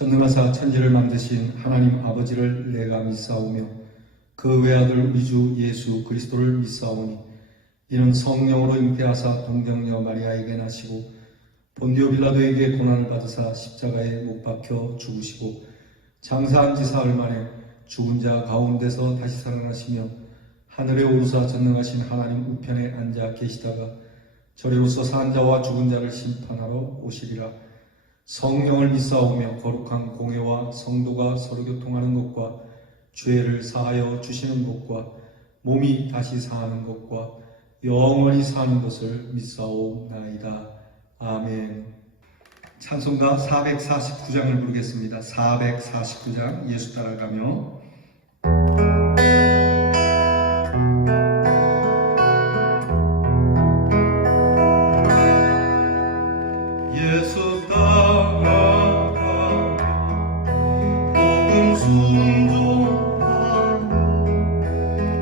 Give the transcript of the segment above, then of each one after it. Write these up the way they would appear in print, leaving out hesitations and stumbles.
전능하사 천지를 만드신 하나님 아버지를 내가 믿사오며 그 외아들 우리 주 예수 그리스도를 믿사오니 이는 성령으로 잉태하사 동정녀 마리아에게 나시고 본디오 빌라도에게 고난을 받으사 십자가에 못 박혀 죽으시고 장사한 지 사흘 만에 죽은 자 가운데서 다시 살아나시며 하늘에 오르사 전능하신 하나님 우편에 앉아 계시다가 저리로서 산 자와 죽은 자를 심판하러 오시리라. 성령을 믿사오며 거룩한 공회와 성도가 서로 교통하는 것과 죄를 사하여 주시는 것과 몸이 다시 사는 것과 영원히 사는 것을 믿사옵나이다. 아멘. 찬송가 449장을 부르겠습니다. 449장 예수 따라가며 예수 따라가 복음 순종하며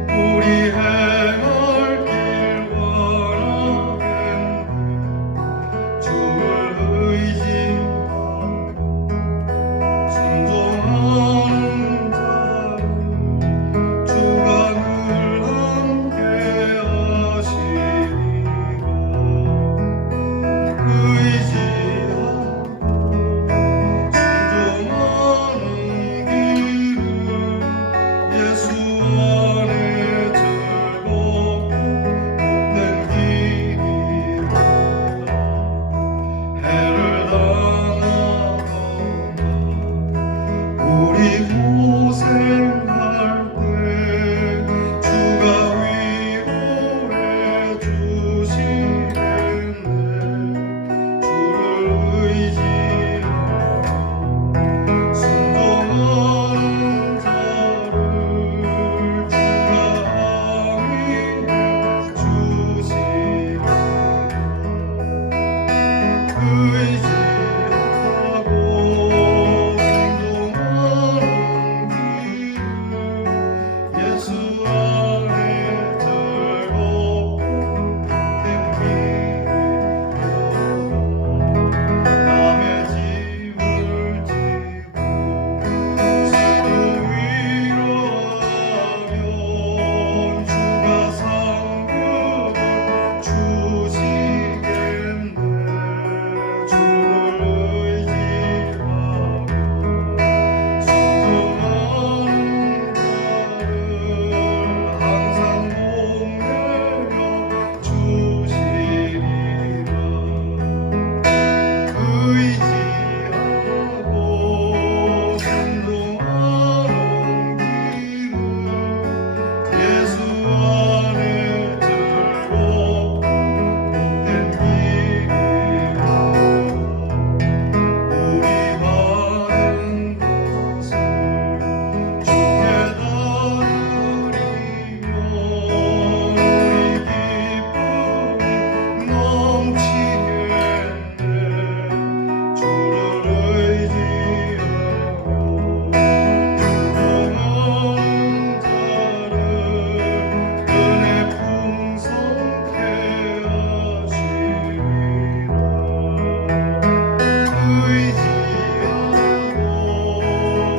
우리 행할 길 원하겠네. 주를 의지하며 순종하는 자를 주가 늘 함께 하시리라. 고생할 때 주가 위로해 주시겠네. 주를 의지하며 순종하는 자를 주가 항의해 주시리라. 의지하고 예수 안에 즐겁고 남의 짐을 지고 스스로 위로하면 주가 상급을 주시겠네. 주를 의지하며 순종하는 항상 복내려 주시리라. 의지하고 순종하는 길은 예수 안에 즐겁고 복된 길이라. 우리 바른 것을 주께 나누리며 우리 기쁨이 넘치겠네. 주를 의지하며 순종하는 자를 은혜 풍성케 하시리라. 의지하고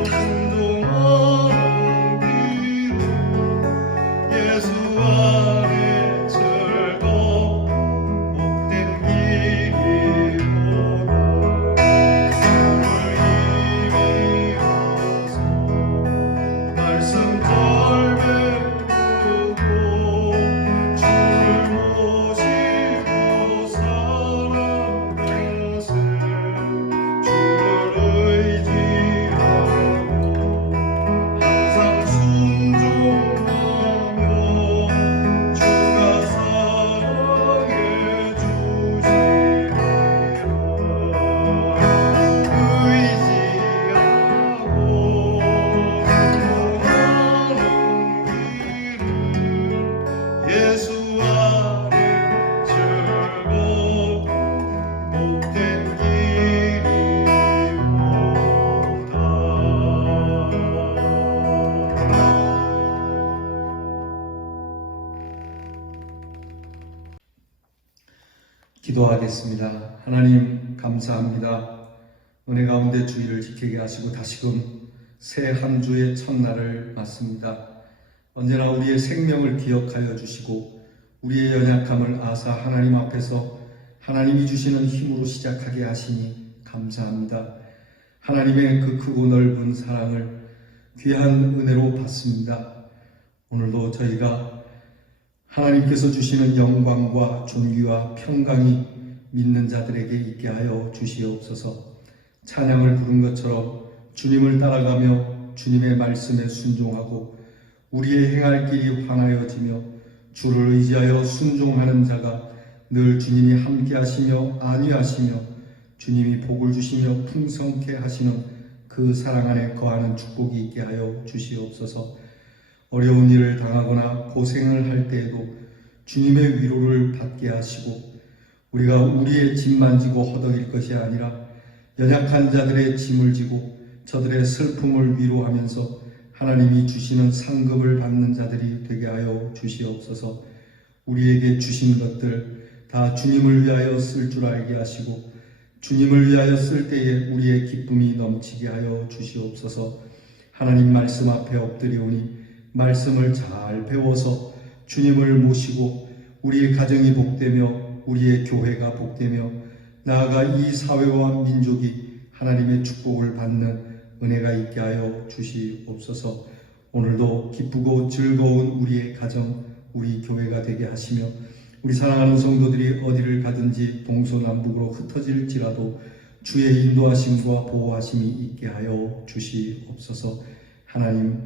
순종하는 길은 예수 안에 즐겁고 복된 길이로다. 주를 힘입어서 말씀 잘 배우고 주를 모시고 살아가세. 주를 의지하며 항상 순종하며 주가 사랑해 주시리라. 의지하고 순종하는 길은 예수 안에 즐겁고 복된 길이로다. 기도하겠습니다. 하나님 감사합니다. 은혜 가운데 주의를 지키게 하시고 다시금 새 한 주의 첫날을 맞습니다. 언제나 우리의 생명을 기억하여 주시고 우리의 연약함을 아사 하나님 앞에서 하나님이 주시는 힘으로 시작하게 하시니 감사합니다. 하나님의 그 크고 넓은 사랑을 귀한 은혜로 받습니다. 오늘도 저희가 하나님께서 주시는 영광과 존귀와 평강이 믿는 자들에게 있게 하여 주시옵소서. 찬양을 부른 것처럼 주님을 따라가며 주님의 말씀에 순종하고 우리의 행할 길이 환하여지며 주를 의지하여 순종하는 자가 늘 주님이 함께 하시며 안위하시며 주님이 복을 주시며 풍성케 하시는 그 사랑 안에 거하는 축복이 있게 하여 주시옵소서. 어려운 일을 당하거나 고생을 할 때에도 주님의 위로를 받게 하시고 우리가 우리의 짐만 지고 허덕일 것이 아니라 연약한 자들의 짐을 지고 저들의 슬픔을 위로하면서 하나님이 주시는 상급을 받는 자들이 되게 하여 주시옵소서. 우리에게 주신 것들 다 주님을 위하여 쓸 줄 알게 하시고 주님을 위하여 쓸 때에 우리의 기쁨이 넘치게 하여 주시옵소서. 하나님 말씀 앞에 엎드리오니 말씀을 잘 배워서 주님을 모시고 우리의 가정이 복되며 우리의 교회가 복되며 나아가 이 사회와 민족이 하나님의 축복을 받는 은혜가 있게 하여 주시옵소서. 오늘도 기쁘고 즐거운 우리의 가정, 우리 교회가 되게 하시며 우리 사랑하는 성도들이 어디를 가든지 동서남북으로 흩어질지라도 주의 인도하심과 보호하심이 있게 하여 주시옵소서. 하나님,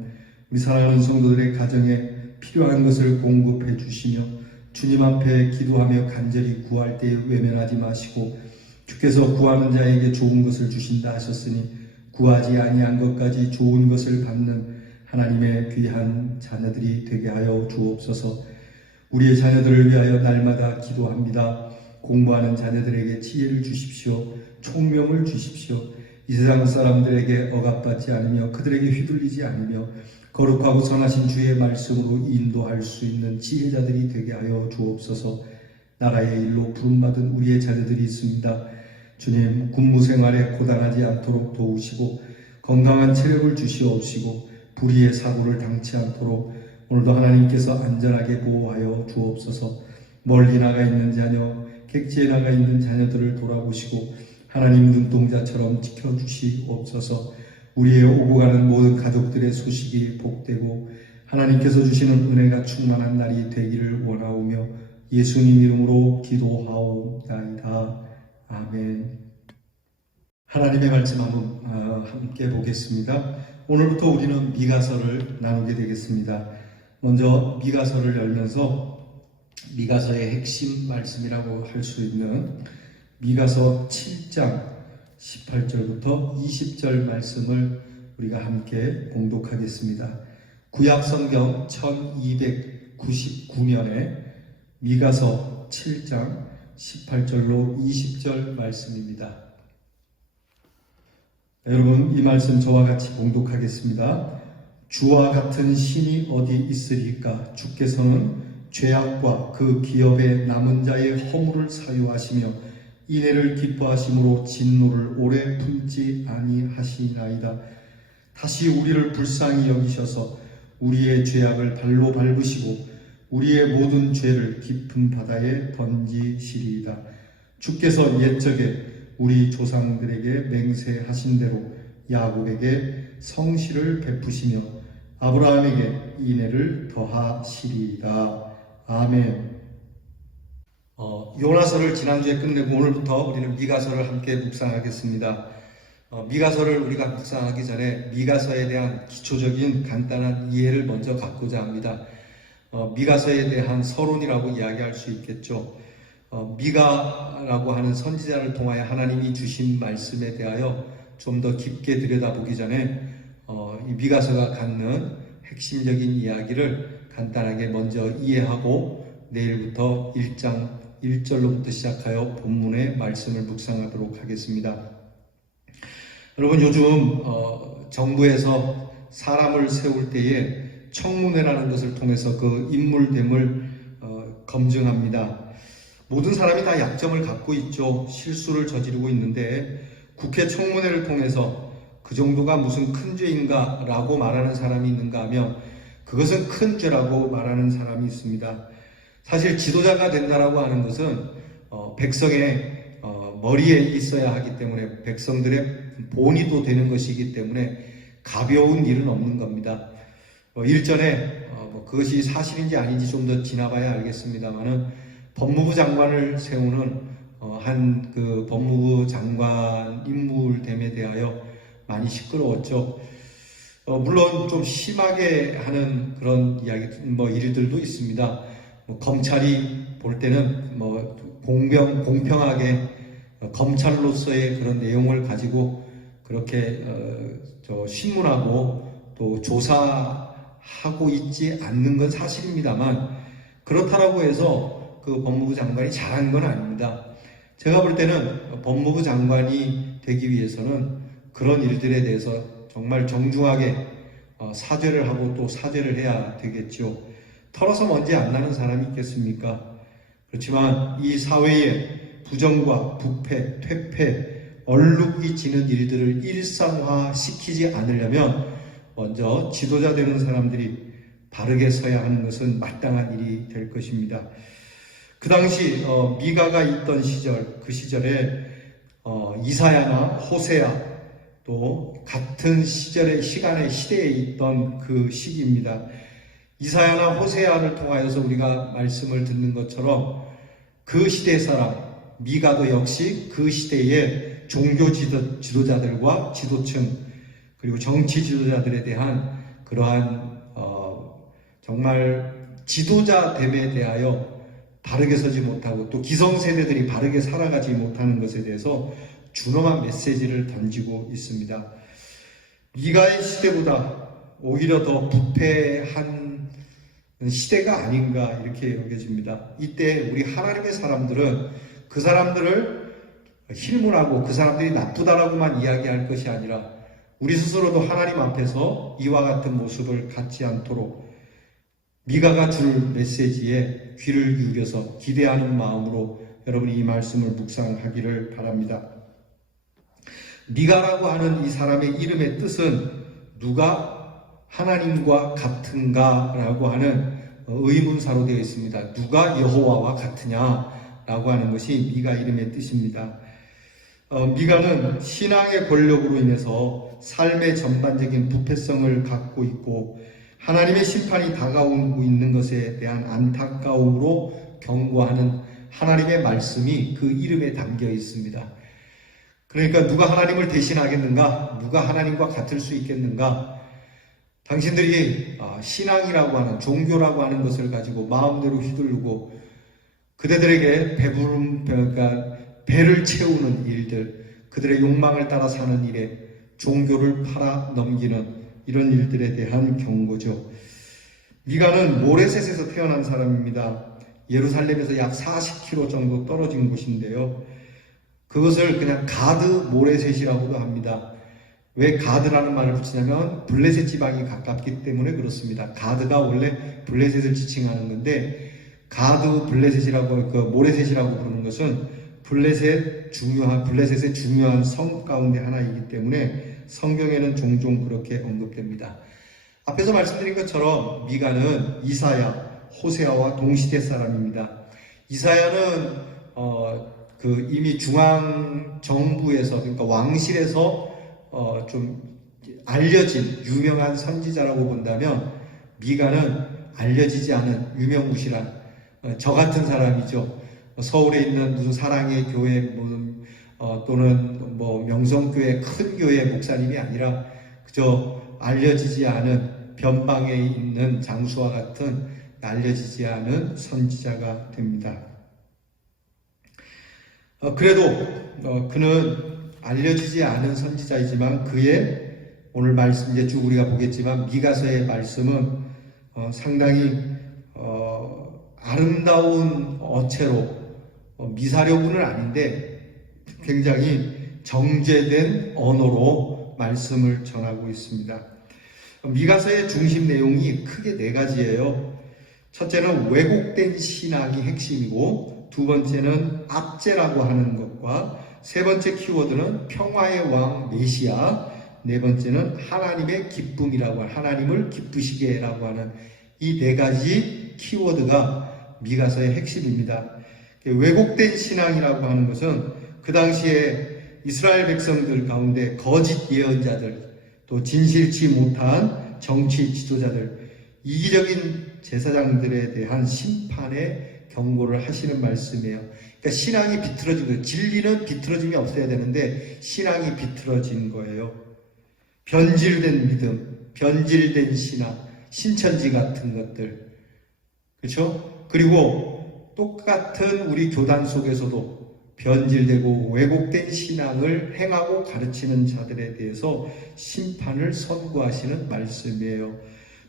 우리 사랑하는 성도들의 가정에 필요한 것을 공급해 주시며 주님 앞에 기도하며 간절히 구할 때 외면하지 마시고 주께서 구하는 자에게 좋은 것을 주신다 하셨으니 구하지 아니한 것까지 좋은 것을 받는 하나님의 귀한 자녀들이 되게 하여 주옵소서. 우리의 자녀들을 위하여 날마다 기도합니다. 공부하는 자녀들에게 지혜를 주십시오. 총명을 주십시오. 이 세상 사람들에게 억압받지 않으며 그들에게 휘둘리지 않으며 거룩하고 선하신 주의 말씀으로 인도할 수 있는 지혜자들이 되게 하여 주옵소서. 나라의 일로 부름받은 우리의 자녀들이 있습니다. 주님, 군무생활에 고단하지 않도록 도우시고 건강한 체력을 주시옵시고 불의의 사고를 당치 않도록 오늘도 하나님께서 안전하게 보호하여 주옵소서. 멀리 나가 있는 자녀, 객지에 나가 있는 자녀들을 돌아보시고 하나님 눈동자처럼 지켜주시옵소서. 우리의 오고 가는 모든 가족들의 소식이 복되고 하나님께서 주시는 은혜가 충만한 날이 되기를 원하오며 예수님 이름으로 기도하옵나이다. 아멘. 하나님의 말씀 함께 보겠습니다. 오늘부터 우리는 미가서를 나누게 되겠습니다. 먼저 미가서를 열면서 미가서의 핵심 말씀이라고 할 수 있는 미가서 7장 18절부터 20절 말씀을 우리가 함께 봉독하겠습니다. 구약성경 1299년에 미가서 7장 18절로 20절 말씀입니다. 여러분, 이 말씀 저와 같이 봉독하겠습니다. 주와 같은 신이 어디 있으리까? 주께서는 죄악과 그 기업의 남은 자의 허물을 사유하시며 인애를 기뻐하심으로 진노를 오래 품지 아니하시나이다. 다시 우리를 불쌍히 여기셔서 우리의 죄악을 발로 밟으시고 우리의 모든 죄를 깊은 바다에 던지시리이다. 주께서 옛적에 우리 조상들에게 맹세하신 대로 야곱에게 성실을 베푸시며 아브라함에게 인애를 더하시리이다. 아멘. 요나서를 지난주에 끝내고 오늘부터 우리는 미가서를 함께 묵상하겠습니다. 미가서를 우리가 묵상하기 전에 미가서에 대한 기초적인 간단한 이해를 먼저 갖고자 합니다. 미가서에 대한 서론이라고 이야기할 수 있겠죠. 미가라고 하는 선지자를 통하여 하나님이 주신 말씀에 대하여 좀 더 깊게 들여다보기 전에 이 미가서가 갖는 핵심적인 이야기를 간단하게 먼저 이해하고 내일부터 1장 1절로부터 시작하여 본문의 말씀을 묵상하도록 하겠습니다. 여러분, 요즘 정부에서 사람을 세울 때에 청문회라는 것을 통해서 그 인물됨을 검증합니다. 모든 사람이 다 약점을 갖고 있죠. 실수를 저지르고 있는데 국회 청문회를 통해서 그 정도가 무슨 큰 죄인가 라고 말하는 사람이 있는가 하면 그것은 큰 죄라고 말하는 사람이 있습니다. 사실 지도자가 된다라고 하는 것은 백성의 머리에 있어야 하기 때문에 백성들의 본의도 되는 것이기 때문에 가벼운 일은 없는 겁니다. 일전에 그것이 사실인지 아닌지 좀 더 지나봐야 알겠습니다만은 법무부 장관을 세우는 한 그 법무부 장관 인물됨에 대하여 많이 시끄러웠죠. 물론 좀 심하게 하는 그런 이야기, 일들도 있습니다. 검찰이 볼 때는 공평하게 검찰로서의 그런 내용을 가지고 그렇게 신문하고 또 조사하고 있지 않는 건 사실입니다만 그렇다라고 해서 그 법무부 장관이 잘한 건 아닙니다. 제가 볼 때는 법무부 장관이 되기 위해서는 그런 일들에 대해서 정말 정중하게 사죄를 하고 또 사죄를 해야 되겠죠. 털어서 먼지 안 나는 사람이 있겠습니까? 그렇지만 이 사회의 부정과 부패, 퇴폐, 얼룩이 지는 일들을 일상화시키지 않으려면 먼저 지도자 되는 사람들이 바르게 서야 하는 것은 마땅한 일이 될 것입니다. 그 당시 미가가 있던 시절, 그 시절에 이사야나 호세아 또 같은 시대에 있던 그 시기입니다. 이사야나 호세아를 통하여서 우리가 말씀을 듣는 것처럼 그 시대 사람 미가도 역시 그 시대의 종교 지도자들과 지도층 그리고 정치 지도자들에 대한 그러한 정말 지도자됨에 대하여 바르게 서지 못하고 또 기성세대들이 바르게 살아가지 못하는 것에 대해서 준엄한 메시지를 던지고 있습니다. 미가의 시대보다 오히려 더 부패한 시대가 아닌가 이렇게 여겨집니다. 이때 우리 하나님의 사람들은 그 사람들을 힐문하고 그 사람들이 나쁘다라고만 이야기할 것이 아니라 우리 스스로도 하나님 앞에서 이와 같은 모습을 갖지 않도록 미가가 줄 메시지에 귀를 기울여서 기대하는 마음으로 여러분이 이 말씀을 묵상하기를 바랍니다. 미가라고 하는 이 사람의 이름의 뜻은 누가 하나님과 같은가 라고 하는 의문사로 되어 있습니다. 누가 여호와와 같으냐 라고 하는 것이 미가 이름의 뜻입니다. 미가는 신앙의 권력으로 인해서 삶의 전반적인 부패성을 갖고 있고 하나님의 심판이 다가오고 있는 것에 대한 안타까움으로 경고하는 하나님의 말씀이 그 이름에 담겨 있습니다. 그러니까 누가 하나님을 대신하겠는가? 누가 하나님과 같을 수 있겠는가? 당신들이 신앙이라고 하는 종교라고 하는 것을 가지고 마음대로 휘두르고 그대들에게 그러니까 배를 채우는 일들, 그들의 욕망을 따라 사는 일에 종교를 팔아 넘기는 이런 일들에 대한 경고죠. 미가는 모레셋에서 태어난 사람입니다. 예루살렘에서 약 40km 정도 떨어진 곳인데요. 그것을 그냥 가드 모레셋이라고도 합니다. 왜 가드라는 말을 붙이냐면 블레셋 지방이 가깝기 때문에 그렇습니다. 가드가 원래 블레셋을 지칭하는 건데 가드 블레셋이라고 모레셋이라고 부르는 것은 블레셋의 중요한 성 가운데 하나이기 때문에 성경에는 종종 그렇게 언급됩니다. 앞에서 말씀드린 것처럼 미가는 이사야, 호세아와 동시대 사람입니다. 이사야는 이미 중앙 정부에서 그러니까 왕실에서 좀 알려진 유명한 선지자라고 본다면 미가는 알려지지 않은 유명무실한 저 같은 사람이죠. 서울에 있는 무슨 사랑의 교회 또는 명성교회 큰 교회 목사님이 아니라 그저 알려지지 않은 변방에 있는 장수와 같은 알려지지 않은 선지자가 됩니다. 그래도 그는 알려지지 않은 선지자이지만 그의 오늘 말씀 이제 쭉 우리가 보겠지만 미가서의 말씀은 상당히 아름다운 어체로 미사려분은 아닌데 굉장히 정제된 언어로 말씀을 전하고 있습니다. 미가서의 중심 내용이 크게 네 가지예요. 첫째는 왜곡된 신학이 핵심이고 두 번째는 압제라고 하는 것과 세 번째 키워드는 평화의 왕 메시아, 네 번째는 하나님의 기쁨이라고 하는, 하나님을 기쁘시게라고 하는 이 네 가지 키워드가 미가서의 핵심입니다. 왜곡된 신앙이라고 하는 것은 그 당시에 이스라엘 백성들 가운데 거짓 예언자들, 또 진실치 못한 정치 지도자들, 이기적인 제사장들에 대한 심판의 경고를 하시는 말씀이에요. 그러니까 신앙이 비틀어진 거예요. 진리는 비틀어짐이 없어야 되는데 신앙이 비틀어진 거예요. 변질된 믿음, 변질된 신앙, 신천지 같은 것들, 그렇죠? 그리고 똑같은 우리 교단 속에서도 변질되고 왜곡된 신앙을 행하고 가르치는 자들에 대해서 심판을 선고하시는 말씀이에요.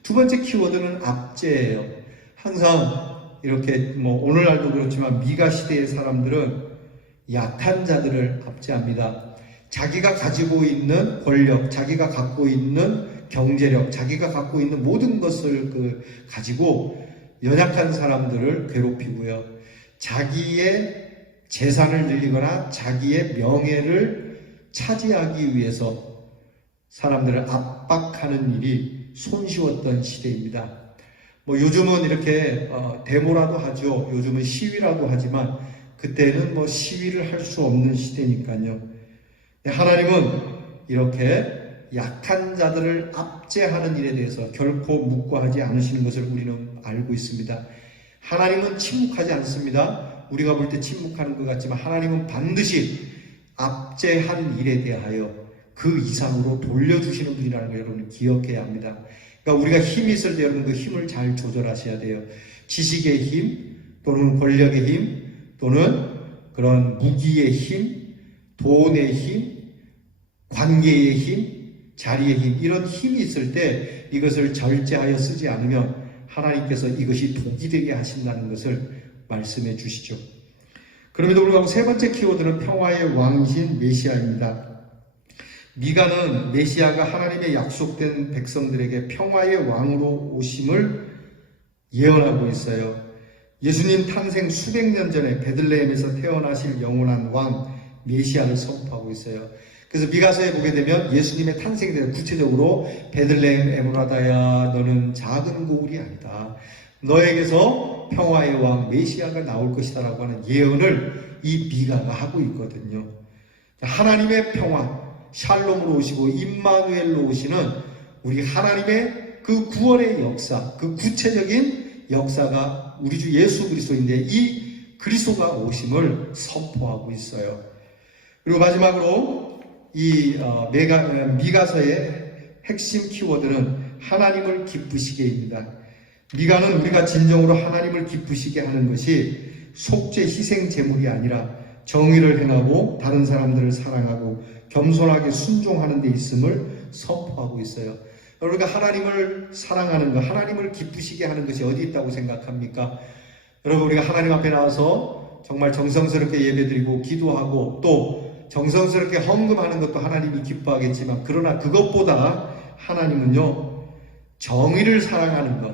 두 번째 키워드는 압제예요. 항상 이렇게 오늘날도 그렇지만 미가 시대의 사람들은 약한 자들을 압제합니다. 자기가 가지고 있는 권력, 자기가 갖고 있는 경제력, 자기가 갖고 있는 모든 것을 가지고 연약한 사람들을 괴롭히고요. 자기의 재산을 늘리거나 자기의 명예를 차지하기 위해서 사람들을 압박하는 일이 손쉬웠던 시대입니다. 요즘은 이렇게 데모라도 하죠. 요즘은 시위라도 하지만 그때는 시위를 할 수 없는 시대니까요. 하나님은 이렇게 약한 자들을 압제하는 일에 대해서 결코 묵과하지 않으시는 것을 우리는 알고 있습니다. 하나님은 침묵하지 않습니다. 우리가 볼 때 침묵하는 것 같지만 하나님은 반드시 압제한 일에 대하여 그 이상으로 돌려주시는 분이라는 걸 여러분 기억해야 합니다. 그러니까 우리가 힘이 있을 때 여러분 그 힘을 잘 조절하셔야 돼요. 지식의 힘, 또는 권력의 힘, 또는 그런 무기의 힘, 돈의 힘, 관계의 힘, 자리의 힘, 이런 힘이 있을 때 이것을 절제하여 쓰지 않으면 하나님께서 이것이 독이 되게 하신다는 것을 말씀해 주시죠. 그럼에도 불구하고 세 번째 키워드는 평화의 왕이신 메시아입니다. 미가는 메시아가 하나님의 약속된 백성들에게 평화의 왕으로 오심을 예언하고 있어요. 예수님 탄생 수백 년 전에 베들레헴에서 태어나실 영원한 왕 메시아를 선포하고 있어요. 그래서 미가서에 보게 되면 예수님의 탄생에 대해 구체적으로 베들레헴 에브라다야 너는 작은 고울이 아니다. 너에게서 평화의 왕 메시아가 나올 것이다 라고 하는 예언을 이 미가가 하고 있거든요. 하나님의 평화, 샬롬으로 오시고 임마누엘로 오시는 우리 하나님의 그 구원의 역사, 그 구체적인 역사가 우리 주 예수 그리스도인데 이 그리스도가 오심을 선포하고 있어요. 그리고 마지막으로 이 미가서의 핵심 키워드는 하나님을 기쁘시게입니다. 미가는 우리가 진정으로 하나님을 기쁘시게 하는 것이 속죄 희생 제물이 아니라 정의를 행하고 다른 사람들을 사랑하고 겸손하게 순종하는 데 있음을 선포하고 있어요. 우리가 하나님을 사랑하는 것, 하나님을 기쁘시게 하는 것이 어디 있다고 생각합니까? 여러분, 우리가 하나님 앞에 나와서 정말 정성스럽게 예배드리고 기도하고 또 정성스럽게 헌금하는 것도 하나님이 기뻐하겠지만, 그러나 그것보다 하나님은요, 정의를 사랑하는 것,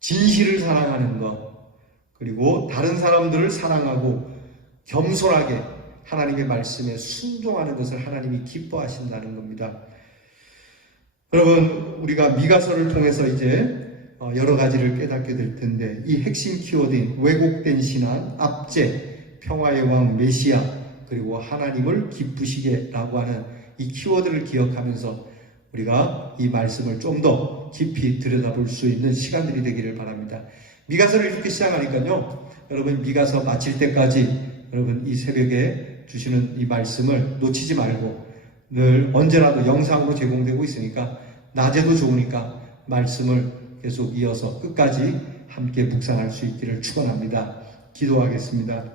진실을 사랑하는 것, 그리고 다른 사람들을 사랑하고 겸손하게 하나님의 말씀에 순종하는 것을 하나님이 기뻐하신다는 겁니다. 여러분, 우리가 미가서를 통해서 이제 여러 가지를 깨닫게 될 텐데, 이 핵심 키워드인 왜곡된 신앙, 압제, 평화의 왕 메시아, 그리고 하나님을 기쁘시게라고 하는 이 키워드를 기억하면서 우리가 이 말씀을 좀 더 깊이 들여다볼 수 있는 시간들이 되기를 바랍니다. 미가서를 이렇게 시작하니까요, 여러분 미가서 마칠 때까지 여러분 이 새벽에 주시는 이 말씀을 놓치지 말고 늘 언제라도 영상으로 제공되고 있으니까 낮에도 좋으니까 말씀을 계속 이어서 끝까지 함께 묵상할 수 있기를 축원합니다. 기도하겠습니다.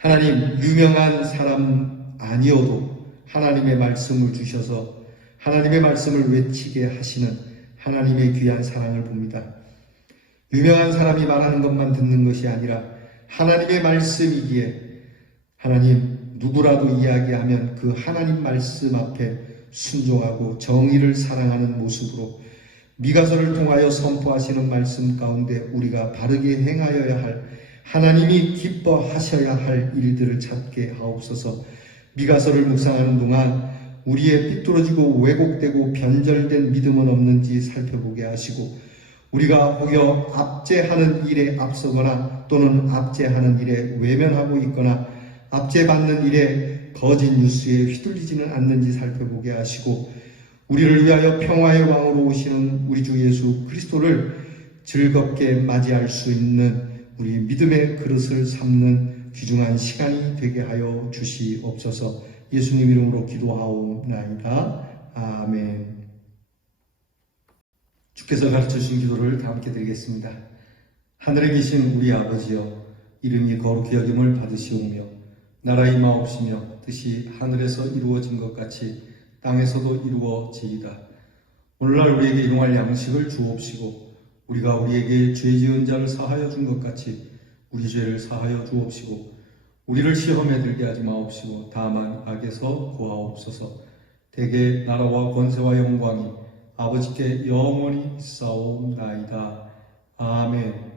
하나님, 유명한 사람 아니어도 하나님의 말씀을 주셔서 하나님의 말씀을 외치게 하시는 하나님의 귀한 사랑을 봅니다. 유명한 사람이 말하는 것만 듣는 것이 아니라 하나님의 말씀이기에 하나님, 누구라도 이야기하면 그 하나님 말씀 앞에 순종하고 정의를 사랑하는 모습으로 미가서를 통하여 선포하시는 말씀 가운데 우리가 바르게 행하여야 할 하나님이 기뻐하셔야 할 일들을 찾게 하옵소서. 미가서를 묵상하는 동안 우리의 삐뚤어지고 왜곡되고 변절된 믿음은 없는지 살펴보게 하시고, 우리가 혹여 압제하는 일에 앞서거나 또는 압제하는 일에 외면하고 있거나 압제받는 일에 거짓 뉴스에 휘둘리지는 않는지 살펴보게 하시고, 우리를 위하여 평화의 왕으로 오시는 우리 주 예수 그리스도를 즐겁게 맞이할 수 있는 우리 믿음의 그릇을 삼는 귀중한 시간이 되게 하여 주시옵소서. 예수님 이름으로 기도하옵나이다. 아멘. 주께서 가르쳐 주신 기도를 다 함께 드리겠습니다. 하늘에 계신 우리 아버지여, 이름이 거룩히 여김을 받으시오며 나라 임하옵시며 뜻이 하늘에서 이루어진 것 같이 땅에서도 이루어지이다. 오늘날 우리에게 일용할 양식을 주옵시고, 우리가 우리에게 죄 지은 자를 사하여 준 것 같이 우리 죄를 사하여 주옵시고, 우리를 시험에 들게 하지 마옵시고 다만 악에서 구하옵소서. 대개 나라와 권세와 영광이 아버지께 영원히 있사옵나이다. 아멘.